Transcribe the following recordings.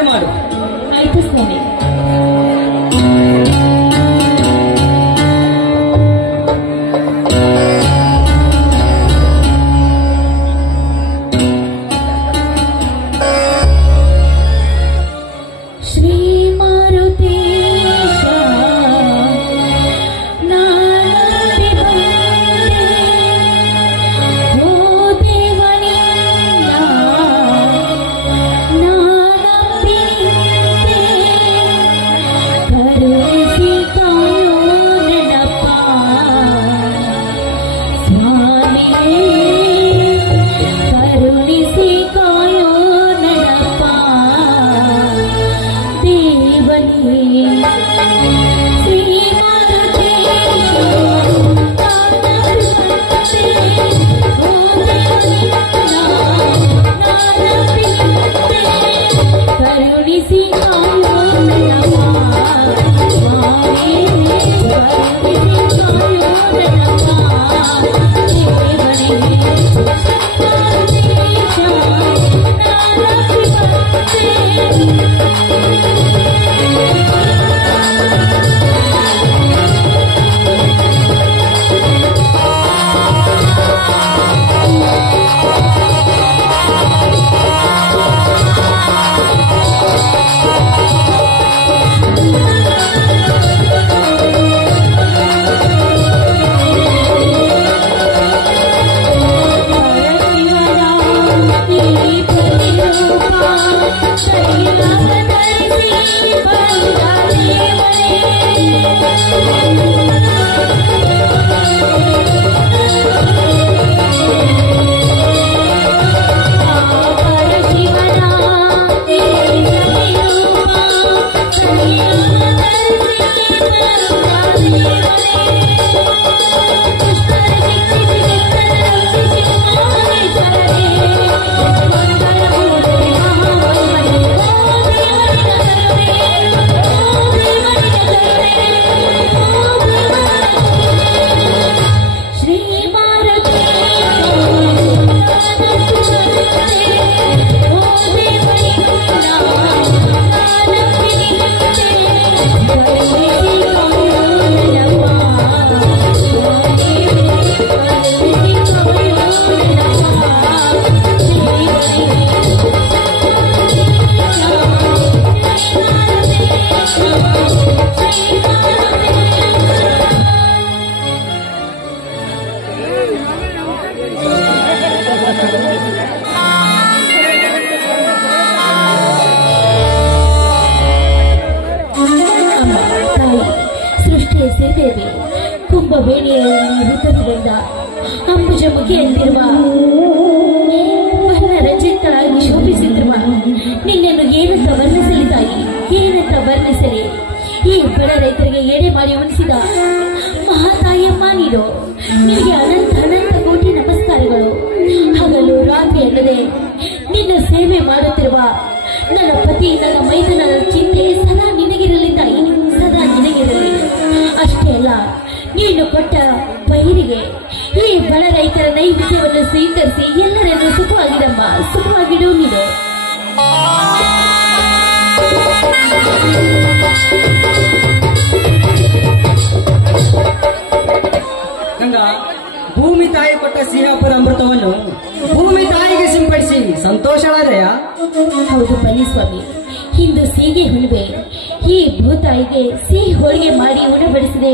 ಪೂಜೆ ಮಾಡು. ಆಯ್ತು ಸ್ವಾಮಿ. ಕುಂಭವೇಣಿಯಲ್ಲಿ ಋತುವಿನಿಂದ ಅಂಬುಜಮುಖಿಯಂತಿರುವ ವರ್ಣರಂಜಿತಳಾಗಿ ಶೋಭಿಸುತ್ತಿರುವ ನಿನ್ನನ್ನು ಏನಂತ ವರ್ಣಿಸಲಿ ತಾಯಿ, ಏನಂತ ವರ್ಣಿಸಲಿ? ಈ ಬಡ ರೈತರಿಗೆ ಎಡೆ ಮಾಡಿ ಉಳಿಸಿದ ಮಹಾತಾಯಮ್ಮ ನೀನು. ನಿನಗೆ ಅನಂತ ಅನಂತ ಕೋಟಿ ನಮಸ್ಕಾರಗಳು. ಹಗಲು ರಾತ್ರಿ ಎನ್ನದೆ ನಿನ್ನ ಸೇವೆ ಮಾಡುತ್ತಿರುವ ನನ್ನ ಪತಿ, ನನ್ನ ಮೈದನರ ಚಿಂತೆ ಸದಾ ನಿನಗಿರಲಿ ತಾಯಿ, ಸದಾ ನಿನಗಿರಲಿ. ಅಷ್ಟೇ ಅಲ್ಲ, ನೀನು ಕೊಟ್ಟ ಪೈರಿಗೆ ಈ ಬಡ ರೈತರ ನೈವೇದ್ಯವನ್ನು ಸ್ವೀಕರಿಸಿ ಎಲ್ಲರನ್ನು ಸುಖವಾಗಿಡಮ್ಮ, ಸುಖವಾಗಿಡು ನೀನು. ಗಂಗಾ, ಭೂಮಿ ತಾಯಿ ಕೊಟ್ಟ ಸಿಂಹಾಪುರ ಅಮೃತವನ್ನು ಭೂಮಿ ತಾಯಿಗೆ ಸಿಂಪಡಿಸಿ ಸಂತೋಷವಾದೆಯ? ಹೌದು ಬನ್ನಿ ಸ್ವಾಮಿ. ಇಂದು ಸೀಗೆ ಹುಣ್ಣಿಮೆ. ಈ ಭೂತಾಯಿಗೆ ಸಿಹಿ ಹೋಳಿಗೆ ಮಾಡಿ ಉಣಬಡಿಸಿದೆ,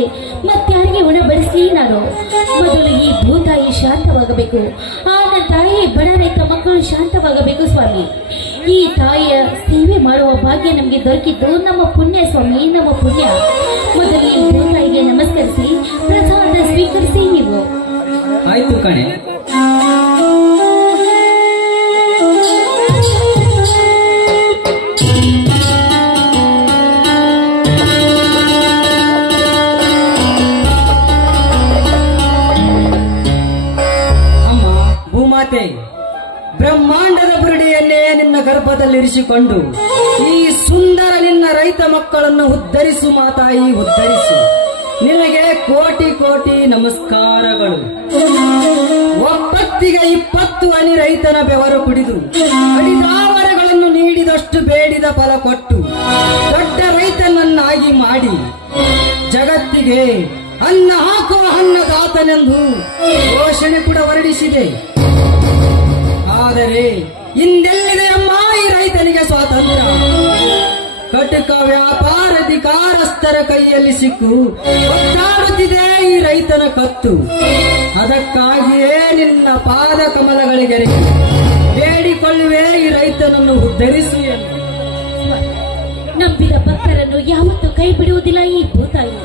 ಮತ್ತಾರಿಗೆ ಉಣಬಡಿಸಲಿ ನಾನು? ಮೊದಲು ಈ ಭೂತಾಯಿ ಶಾಂತವಾಗಬೇಕು, ಆಗ ತಾಯಿ ಬಡ ರೈತ ಮಕ್ಕಳು ಶಾಂತವಾಗಬೇಕು ಸ್ವಾಮಿ. ಈ ತಾಯಿಯ ಸೇವೆ ಮಾಡುವ ಭಾಗ್ಯ ನಮಗೆ ದೊರಕಿದ್ದು ನಮ್ಮ ಪುಣ್ಯ ಸ್ವಾಮಿ, ನಮ್ಮ ಪುಣ್ಯ. ಮೊದಲು ಈ ಭೂತಾಯಿಗೆ ನಮಸ್ಕರಿಸಿ ಪ್ರಸಾದ ಸ್ವೀಕರಿಸಿ ನೀವು. ಆಯ್ತು ಕಣೆ. ಬ್ರಹ್ಮಾಂಡದ ಬುರುಡೆಯನ್ನೇ ನಿನ್ನ ಗರ್ಭದಲ್ಲಿರಿಸಿಕೊಂಡು ಈ ಸುಂದರ ನಿನ್ನ ರೈತ ಮಕ್ಕಳನ್ನು ಉದ್ಧರಿಸು ಮಾತಾಯಿ, ಉದ್ಧರಿಸು. ನಿನಗೆ ಕೋಟಿ ಕೋಟಿ ನಮಸ್ಕಾರಗಳು. ಒಪ್ಪತ್ತಿಗೆ 20 ಹನಿ ರೈತನ ಬೆವರು ಕುಡಿದು ಅಡಿದಾವರಗಳನ್ನು ನೀಡಿ ನೀಡಿದಷ್ಟು ಬೇಡಿದ ಫಲ ಕೊಟ್ಟು ದೊಡ್ಡ ರೈತನನ್ನಾಗಿ ಮಾಡಿ ಜಗತ್ತಿಗೆ ಅನ್ನ ಹಾಕುವ ಅನ್ನದಾತನೆಂದು ಘೋಷಣೆ ಕೂಡ ಹೊರಡಿಸಿದೆ. ಆದರೆ ಇಂದೆಲ್ಲಿದೆ ಅಮ್ಮ ಈ ರೈತನಿಗೆ ಸ್ವಾತಂತ್ರ್ಯ? ಕಟುಕ ವ್ಯಾಪಾರಧಿಕಾರಸ್ಥರ ಕೈಯಲ್ಲಿ ಸಿಕ್ಕು ಒತ್ತಾಡುತ್ತಿದೆ ಈ ರೈತನ ಕತ್ತು. ಅದಕ್ಕಾಗಿಯೇ ನಿನ್ನ ಪಾದ ಕಮಲಗಳಿಗೆ ಬೇಡಿಕೊಳ್ಳುವೆ, ಈ ರೈತನನ್ನು ಉದ್ಧರಿಸು ಎಂದು. ನಂಬಿದ ಭಕ್ತರನ್ನು ಯಾವತ್ತೂ ಕೈ ಬಿಡುವುದಿಲ್ಲ ಈ ಭೂತಾಯಿ.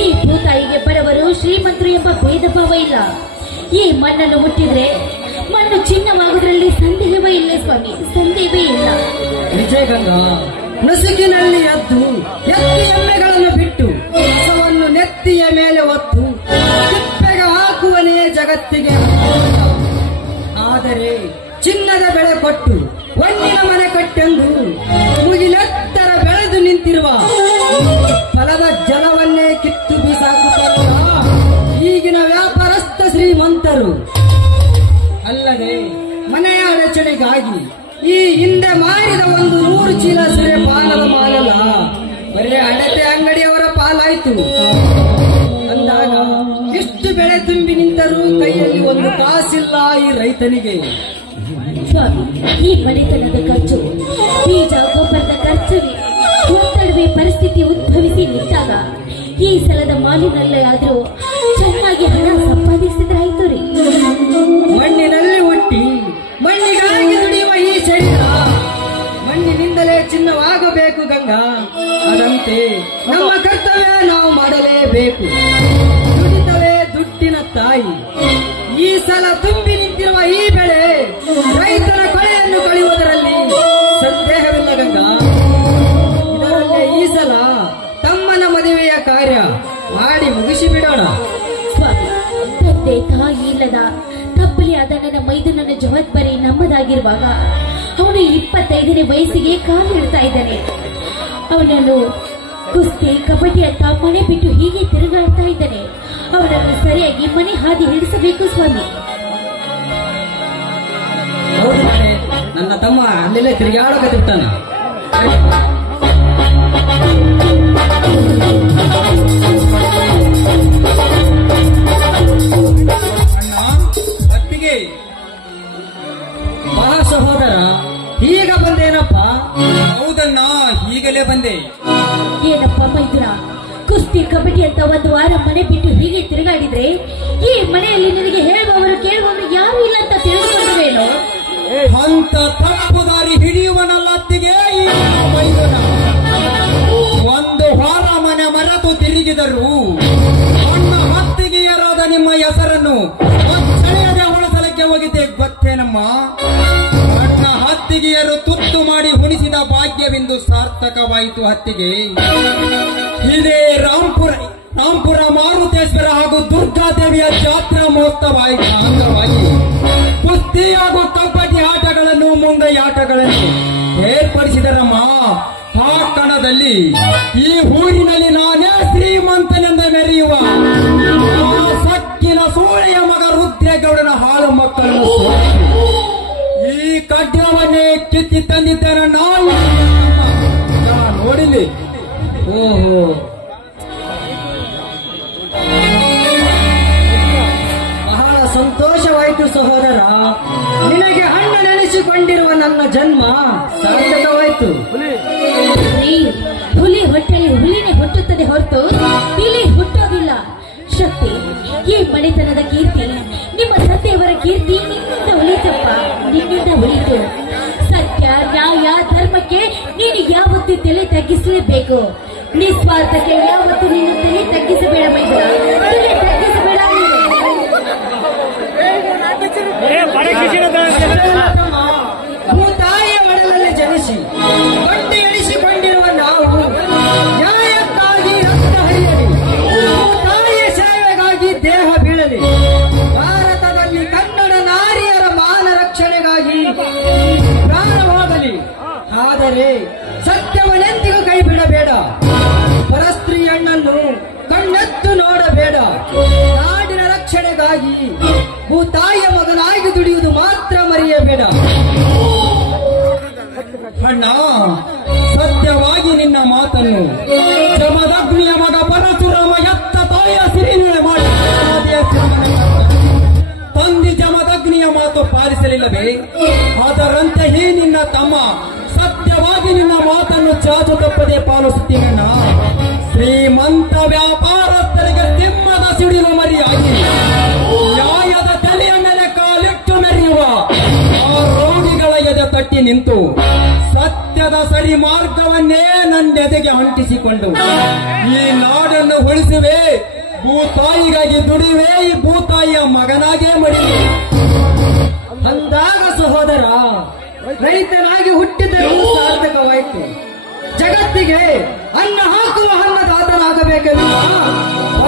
ಈ ಭೂತಾಯಿಗೆ ಬಡವರು ಶ್ರೀಮಂತರು ಎಂಬ ಭೇದ ಭಾವ ಇಲ್ಲ. ಈ ಮಣ್ಣನ್ನು ಮುಟ್ಟಿದ್ರೆ ಮಣ್ಣು ಚಿನ್ನವಾಗುವುದರಲ್ಲಿ ಸಂದೇಹವೇ ಇಲ್ಲ ಸ್ವಾಮಿ, ಸಂದೇಹವೇ ಇಲ್ಲ. ನಿಜ ಗಂಗಾ, ನಸುಕಿನಲ್ಲಿ ಎದ್ದು ಎತ್ತಿ ಎಮ್ಮೆಗಳನ್ನು ಬಿಟ್ಟು ಕಸವನ್ನು ನೆತ್ತಿಯ ಮೇಲೆ ಒತ್ತು ತಿಪ್ಪೆಗೆ ಹಾಕುವನೇ ಜಗತ್ತಿಗೆ. ಆದರೆ ಚಿನ್ನದ ಬೆಳೆ ಕೊಟ್ಟು ಹೊನ್ನಿನ ಮನೆ ಕಟ್ಟೆಂದು ಮುಗಿಲೆತ್ತರ ಬೆಳೆದು ನಿಂತಿರುವ ಫಲದ ಜಲವನ್ನೇ ಕಿತ್ತು ಬೀಸಾಕುತ್ತಾರಲ್ಲ ಈಗಿನ ವ್ಯಾಪಾರಸ್ಥ ಶ್ರೀಮಂತರು. ಅಲ್ಲದೆ ಮನೆಯ ಅಡಚಣೆಗಾಗಿ ಈ ಹಿಂದೆ ಮಾರಿದ 100 ಚೀಲ ಸೂರ್ಯಪಾನದ ಮಾಲಲ್ಲ, ಬರೇ ಅಡತೆ ಅಂಗಡಿಯವರ ಪಾಲಾಯ್ತು. ಅಂದಾಗ ಇಷ್ಟು ಬೆಳೆ ತುಂಬಿ ನಿಂತರೂ ಕೈಯಲ್ಲಿ ಒಂದು ಕಾಸಿಲ್ಲ ಈ ರೈತನಿಗೆ. ಸ್ವಾಮಿ, ಈ ಮನೆತನದ ಖರ್ಚು, ಬೀಜ ಗೊಬ್ಬರದ ಖರ್ಚು, ಒತ್ತಡವೇ ಪರಿಸ್ಥಿತಿ ಉದ್ಭವಿಸಿ ನಿಂತಾಗ ಈ ಸಲದ ಮಾಲಿನಲ್ಲೇ ಆದ್ರೂ ಚೆನ್ನಾಗಿ ಹಣ ಸಂಪಾದಿಸಿದ್ರಾಯ್ತು ರೀ. ಮಣ್ಣಿನಲ್ಲಿ ಹುಟ್ಟಿ ಮಣ್ಣಿಗಾಗಿ ದುಡಿಯುವ ಈ ಶರೀರ ಮಣ್ಣಿನಿಂದಲೇ ಚಿನ್ನವಾಗಬೇಕು ಗಂಗಾ. ಅದಂತೆ ನಮ್ಮ ಕರ್ತವ್ಯ ನಾವು ಮಾಡಲೇಬೇಕು. ದುಡಿತವೇ ದುಡ್ಡಿನ ತಾಯಿ. ಈ ಸಲ ತುಂಬಿ ನಿಂತಿರುವ ಈ ಬೆಳೆ ರೈತರ ಕೊಳೆಯನ್ನು ಕಳೆಯುವುದರಲ್ಲಿ ಸಂದೇಹವಿಲ್ಲ ಗಂಗಾ. ಇದರಲ್ಲೇ ಈ ಸಲ ತಮ್ಮನ ಮದುವೆಯ ಕಾರ್ಯ ಮಾಡಿ ಮುಗಿಸಿ ಬಿಡೋಣ. ಸ್ವಾಮಿ, ತಂದೆ ತಾಯಿ ಇಲ್ಲದ ತಪ್ಪಲಿಯಾದ ನನ್ನ ಮೈದುನನ ಜವಾಬ್ದಾರಿ ನಮ್ಮದಾಗಿರುವಾಗ ಅವನು 25ನೇ ವಯಸ್ಸಿಗೆ ಕಾಲಿಡ್ತಾ ಇದ್ದಾನೆ. ಅವನನ್ನು ಕುಸ್ತಿ ಕಬಡ್ಡಿ ಅಂತ ಮನೆ ಬಿಟ್ಟು ಹೀಗೆ ತಿರುಗಾಡ್ತಾ ಇದ್ದಾನೆ. ಅವನನ್ನು ಸರಿಯಾಗಿ ಮನೆ ಹಾದಿ ಹಿಡಿಸಬೇಕು ಸ್ವಾಮಿ. ಹೌದು, ನನ್ನ ತಮ್ಮ ಅಲ್ಲೆಲ್ಲ ತಿರುಗಾಡಕತ್ತಿರ್ತಾನ. ಬಾ ಸಹೋದರ, ಈಗ ಬಂದೇನಪ್ಪ? ಹೌದಣ್ಣ, ಈಗಲೇ ಬಂದೆ. ಏನಪ್ಪ ಮೈದುನ, ಕುಸ್ತಿ ಕಬಡ್ಡಿ ಅಂತ 1 ವಾರ ಮನೆ ಬಿಟ್ಟು ಹೀಗೆ ತಿರುಗಾಡಿದ್ರೆ ಈ ಮನೆಯಲ್ಲಿ ನಿನಗೆ ಹೇಳುವವರು ಕೇಳುವವರು ಯಾರು ಇಲ್ಲ ಅಂತ ತಿಳಿದುಕೊಂಡವೇನೋ? ಅಂತ ತಪ್ಪು ದಾರಿ ಹಿಡಿಯುವನಲ್ಲತ್ತಿಗೆ ಈ ಮೈದುನ 1 ವಾರ ಮನೆ ಮರೆತು ತಿರುಗಿದರು. ಅಣ್ಣ ಹತ್ತಿಗೆಯರಾದ ನಿಮ್ಮ ಹೆಸರನ್ನು ಸೆಳೆಯದೆ ಉಳಿಸಲಿಕ್ಕೆ ಹೋಗಿದ್ದೆ ಗೊತ್ತೇನಮ್ಮ? ಅಣ್ಣ ಹತ್ತಿಗೆಯರು ತುತ್ತು ಮಾಡಿ ಉಣಿಸಿದ ಭಾಗ್ಯವೆಂದು ಸಾರ್ಥಕವಾಯಿತು. ಹತ್ತಿಗೆ ಇದೇ ರಾಂಪುರ ಮಾರುತೇಶ್ವರ ಹಾಗೂ ದುರ್ಗಾದೇವಿಯ ಜಾತ್ರಾ ಮಹೋತ್ಸವ ಅಂಗವಾಗಿ ಕುಸ್ತಿ ಹಾಗೂ ಕಬಡ್ಡಿ ಆಟಗಳನ್ನು ಮುಂಗೈ ಆಟಗಳನ್ನು ಏರ್ಪಡಿಸಿದರಮ್ಮ. ಆ ಕಣದಲ್ಲಿ ಈ ಊರಿನಲ್ಲಿ ನಾನೇ ಶ್ರೀಮಂತನೆಂದ ಮೆರೆಯುವ ಸಕ್ಕಿನ ಸೂಳೆಯ ಮಗ ರುದ್ರೇಗೌಡನ ಹಾಳು ಮಕ್ಕಳನ್ನು ಈ ಕಡ್ಡವನ್ನೇ ಕಿತ್ತಿ ತಂದಿದ್ದೇನೆ ನಾವು ನೋಡಿಲಿ. ಓಹೋ, ಬಹಳ ಸಂತೋಷವಾಯಿತು ಸಹೋದರ. ನಿನಗೆ ಅಣ್ಣ ನೆನೆಸಿಕೊಂಡಿರುವ ನನ್ನ ಜನ್ಮ ಸಾರ್ಥಕವಾಯಿತು. ಹುಲಿ ಹೊಟ್ಟೆಯಲ್ಲಿ ಹುಲಿನೇ ಹುಟ್ಟುತ್ತದೆ ಹೊರತು ಇಲ್ಲಿ ಹುಟ್ಟೋದಿಲ್ಲ. ಶಕ್ತಿ, ಈ ಮನೆತನದ ಕೀರ್ತಿ, ನಿಮ್ಮ ಸತ್ಯವರ ಕೀರ್ತಿ ನಿನ್ನಿಂದ ಉಳಿತಪ್ಪ, ನಿನ್ನಿಂದ ಉಳಿತು. ಸತ್ಯ, ನ್ಯಾಯ, ಧರ್ಮಕ್ಕೆ ನೀನು ಯಾವತ್ತೂ ತಲೆ ತಗ್ಗಿಸಲೇಬೇಕು. ನಿಸ್ವಾರ್ಥಕ್ಕೆ ಯಾವತ್ತೂ ನೀನು ತಲೆ ತಗ್ಗಿಸಬೇಡ ಮೈದ, ತಲೆ ತಗ್ಗಿಸಬೇಡ. ಭೂತಾಯಿಯ ಮಡಲಲ್ಲಿ ಜನಿಸಿ ಬಂಡಿ ಎಣಿಸಿಕೊಂಡಿರುವ ನಾವು ನ್ಯಾಯಕ್ಕಾಗಿ ರಕ್ತ ಹರಿಯಲಿ, ಭೂತಾಯಿಯ ಸೇವೆಗಾಗಿ ದೇಹ ಬೀಳಲಿ. ಭಾರತದಲ್ಲಿ ಕನ್ನಡ ನಾರಿಯರ ಮಾನ ರಕ್ಷಣೆಗಾಗಿ ಪ್ರಾಣ ಹೋಗಲಿ. ಆದರೆ ಸತ್ಯವನೆಂದಿಗೂ ಕೈ ಬಿಡಬೇಡ. ಪರಸ್ತ್ರೀ ಹೆಣ್ಣನ್ನು ಕಣ್ಣೆತ್ತು ನೋಡಬೇಡ. ನಾಡಿನ ರಕ್ಷಣೆಗಾಗಿ ಭೂತಾಯಿಯ ಮಗನಾಗಿ ದುಡಿಯುವುದು ಮಾತ್ರ ಮರೆಯಬೇಡ. ಅಣ್ಣ, ಸತ್ಯವಾಗಿ ನಿನ್ನ ಮಾತನ್ನು ಜಮದಗ್ನಿಯ ಮಗ ಪರಶುರಾಮ ಎತ್ತ ತಾಯಿಯ ಸಿರಿನುಳೆ ಮಾಡಿ ತಂದಿ ಜಮದಗ್ನಿಯ ಮಾತು ಪಾಲಿಸಲಿಲ್ಲವೇ? ಅದರಂತೆ ಈ ನಿನ್ನ ತಮ್ಮ ಸತ್ಯವಾಗಿ ನಿನ್ನ ಮಾತನ್ನು ಚಾಚು ತಪ್ಪದೆ ಪಾಲಿಸುತ್ತೀನಣ್ಣ. ಶ್ರೀಮಂತ ವ್ಯಾಪಾರಸ್ಥರಿಗೆ ಸಿಂಹದ ಸಿಡಿಲು ಮರಿಯಾಗಿ ನ್ಯಾಯದ ತಲೆಯ ಮೇಲೆ ಕಾಲಿಟ್ಟು ಮೆರೆಯುವ ಆ ರೋಗಿಗಳ ಎದೆ ತಟ್ಟಿ ನಿಂತು ಸತ್ಯದ ಸರಿ ಮಾರ್ಗವನ್ನೇ ನನ್ನೆದೆಗೆ ಅಂಟಿಸಿಕೊಂಡು ಈ ನಾಡನ್ನು ಉಳಿಸುವೆ, ಭೂತಾಯಿಗಾಗಿ ದುಡಿವೆ, ಈ ಭೂತಾಯಿಯ ಮಗನಾಗೇ ಮಡಿವೆ. ಅಂದಾಗ ಸಹೋದರ, ರೈತನಾಗಿ ಹುಟ್ಟಿದರೂ ಸಾರ್ಥಕವಾಯಿತು. ಜಗತ್ತಿಗೆ ಅನ್ನ ಹಾಕುವ ಅನ್ನದಾತನಾಗಬೇಕೆಂದು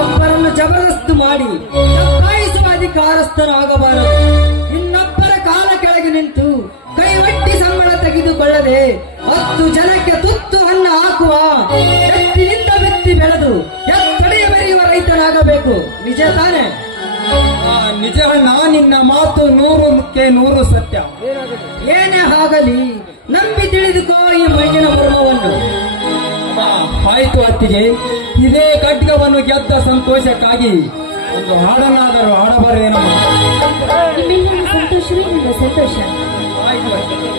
ಒಬ್ಬರನ್ನು ಜಬರದಸ್ತು ಮಾಡಿ ಒತ್ತಾಯಿಸುವ ಅಧಿಕಾರಸ್ಥರಾಗಬಾರದು. ಇನ್ನೊಬ್ಬರ ಕಾಲ ಕೆಳಗೆ ನಿಂತು ಕೈವಟ್ಟಿ ಸಂಬಳ ತೆಗೆದುಕೊಳ್ಳದೆ 10 ಜನಕ್ಕೆ ತುತ್ತು ಅನ್ನ ಹಾಕುವ ಎತ್ತಿನಿಂದ ಬಿತ್ತಿ ಬೆಳೆದು ಎತ್ತಡೆಯ ಬೆರೆಯುವ ರೈತನಾಗಬೇಕು. ನಿಜ ತಾನೆ? ನಿಜ ಅಣ್ಣ, ನಿನ್ನ ಮಾತು 100ಕ್ಕೆ 100 ಸತ್ಯ. ಏನೇ ಆಗಲಿ ನಂಬಿ ತಿಳಿದುಕೋ ಈ ಮಣ್ಣಿನ ಮರ್ಮವನ್ನು. ಆಯ್ತು ಅತ್ತಿಗೆ, ಇದೇ ಖಡ್ಗವನ್ನು ಗೆದ್ದ ಸಂತೋಷಕ್ಕಾಗಿ ಒಂದು ಹಾಡನ್ನಾದರೂ ಹಾಡಬಾರೇನೋ. ನಿಮ್ಮೆಲ್ಲರ ಸಂತೋಷವೇ ನಿಮ್ಮ ಸಂತೋಷ. ಆಯ್ತು ಅತ್ತಿಗೆ.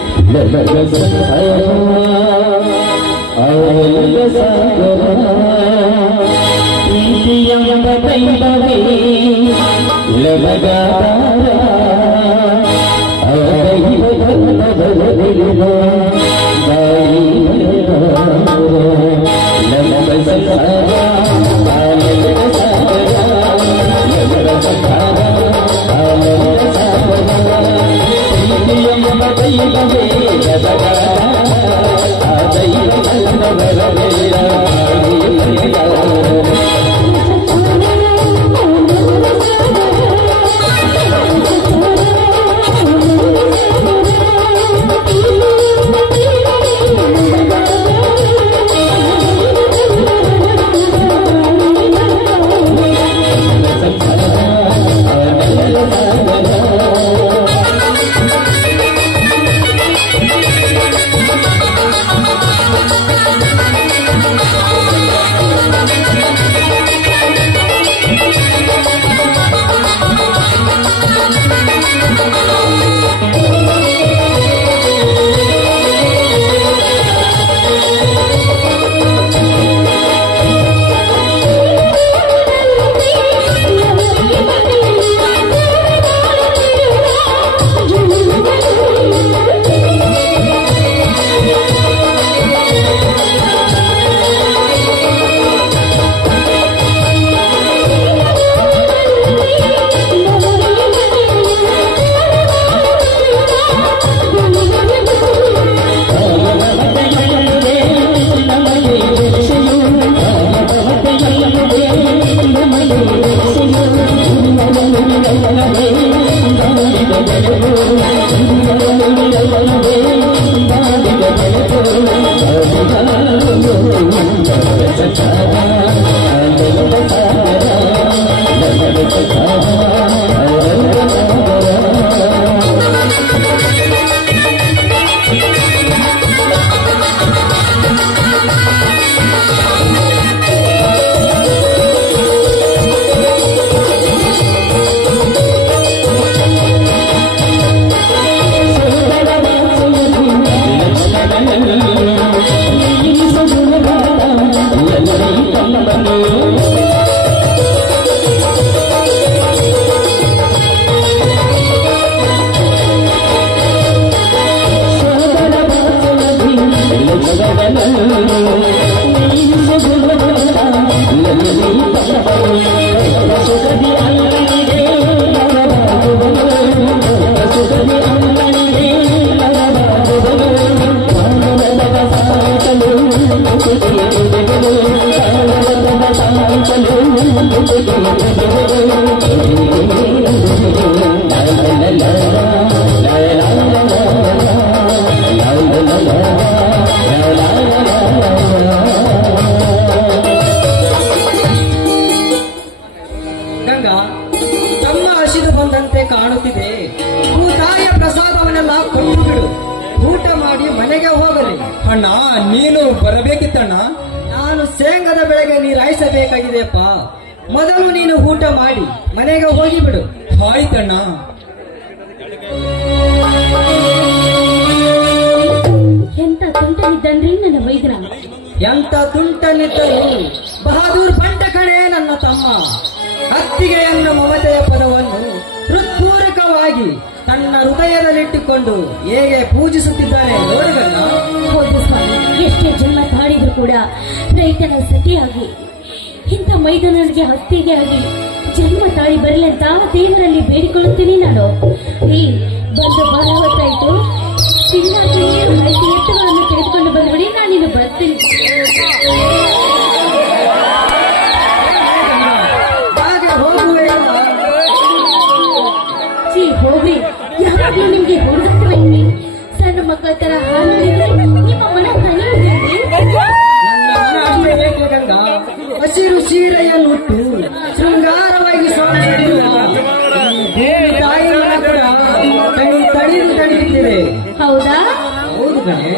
ಗಂಗಾ, ತಮ್ಮ ಹಸಿದು ಬಂದಂತೆ ಕಾಣುತ್ತಿದೆ. ಭೂತಾಯಿಯ ಪ್ರಸಾದವನ್ನೆಲ್ಲ ಕೊಟ್ಟು ಬಿಡು. ಊಟ ಮಾಡಿ ಮನೆಗೆ ಹೋಗ. ನೀನು ಬರಬೇಕಿತ್ತಣ್ಣ. ನಾನು ಶೇಂಗದ ಬೆಳೆಗೆ ನೀರಾಯಿಸಬೇಕಾಗಿದೆಯಪ್ಪ. ಮೊದಲು ನೀನು ಊಟ ಮಾಡಿ ಮನೆಗೆ ಹೋಗಿಬಿಡು. ಆಯ್ತಣ್ಣ. ಎಂತ ತುಂಟನಿದ್ದನ್ರಿ ನನ್ನ ವೈದ್ಯರ. ಎಂತ ತುಂಟನಿದ್ದರು ಬಹದ್ದೂರ್ ಬಂಟ ಕಣೆ ನನ್ನ ತಮ್ಮ. ಅತ್ತಿಗೆ ಎನ್ನ ಮಮತೆಯ ಪದವನ್ನು ಹೃತ್ಪೂರ್ವಕವಾಗಿ ತನ್ನ ಹೃದಯದಲ್ಲಿಟ್ಟುಕೊಂಡು ಹೇಗೆ ಪೂಜಿಸುತ್ತಿದ್ದಾನೆ ನೋಡುಗಣ್ಣ. ಹೌದು ಸ್ವಾಮಿ, ಎಷ್ಟೇ ಜನ್ಮ ತಾಳಿದ್ರು ಕೂಡ ರೈತನ ಸತಿಯಾಗಿ ಇಂಥ ಮೈದಾನನಿಗೆ ಹತ್ತಿಗೆ ಆಗಿ ಜನ್ಮ ತಾಳಿ ಬರಲಿ ಅಂತ ದೇವರಲ್ಲಿ ಬೇಡಿಕೊಳ್ಳುತ್ತೀನಿ ನಾನು. ಈ ಬಂದು ಬಹಳ ಹೊತ್ತಾಯ್ತು. ತಿನ್ನಾಗಿ ಎತ್ತುಗಳನ್ನು ತೆಗೆದುಕೊಂಡು ಬಂದ್ಬಿಡಿ, ನಾನಿನ್ನು ಬರ್ತೀನಿ. ಹಾಗೆ ಹೋಗುವೆ. ಹೋಗ್ರಿ, ಯಾವಾಗ್ಲೂ ನಿಮ್ಗೆ ಹುಡುಗಾಟವಾಗಿ ಸಣ್ಣ ಮಕ್ಕಳ ತರ ಹಾಲು ನಿಮ್ಮ ಮನ ಕಲಿಯುವುದಿಲ್ಲ. ನನ್ನ ಮನ ಅಷ್ಟೇ ಏಕೆ ಗಂಗ, ಹಸಿರು ಸೀರೆಯನ್ನುಟ್ಟು ಶೃಂಗಾರವಾಗಿ ಸ್ವಾಮಿ ತಾಯಿ ಕೂಡ ತಡೆಯುತ್ತಿದೆ. ಹೌದಾ? ಹೌದು ಕಣೆ.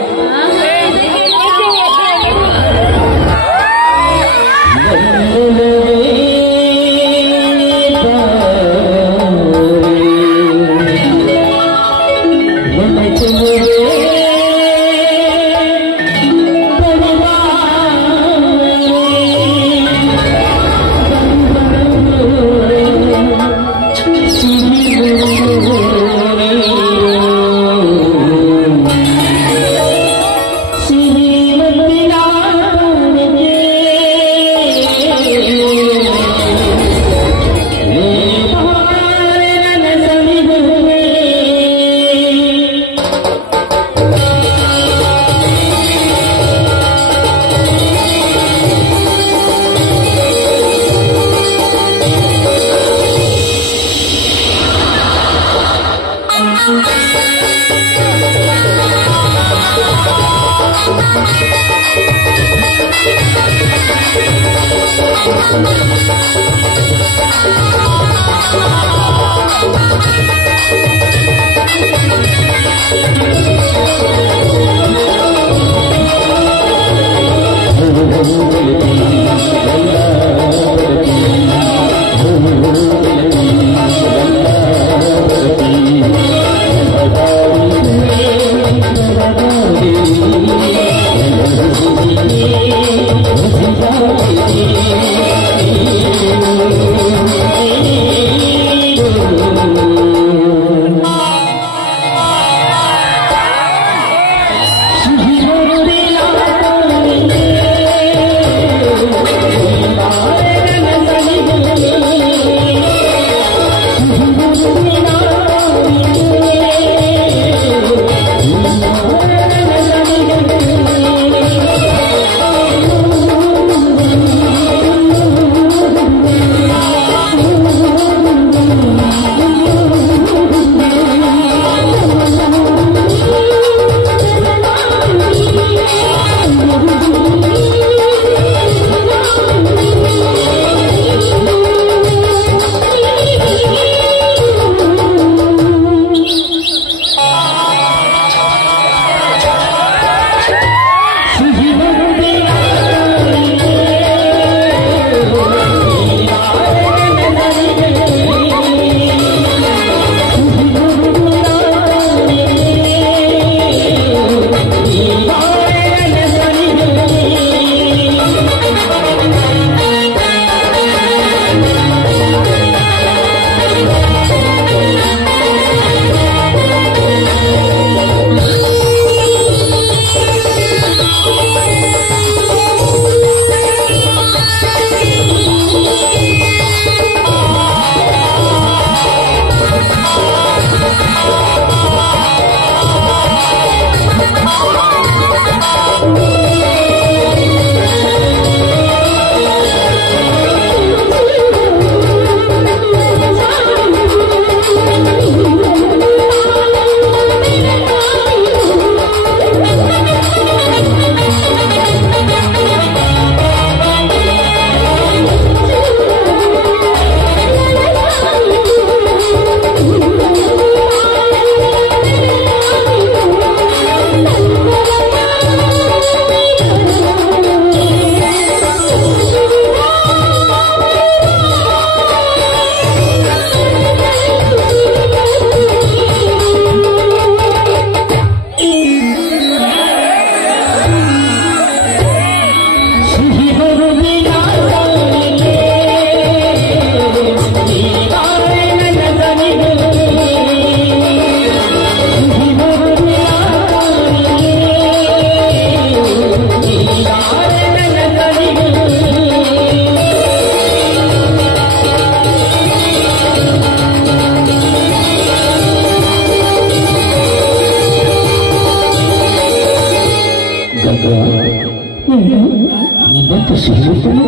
Thank you. ಇವತ್ತು ಸಿಗುತ್ತಾನೆ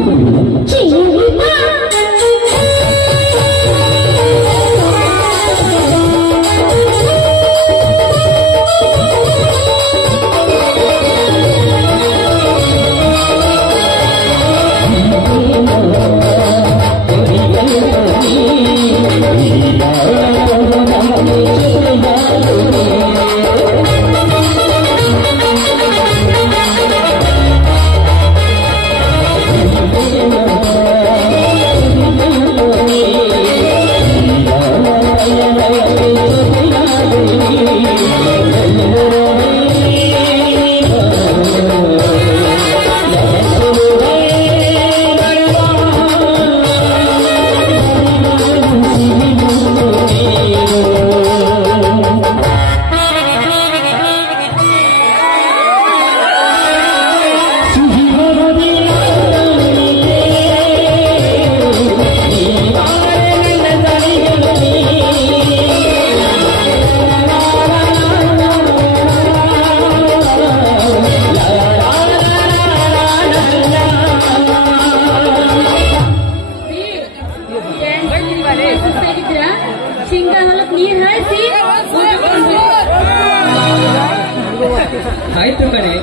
ಆಯ್ತು ಕಣೆ.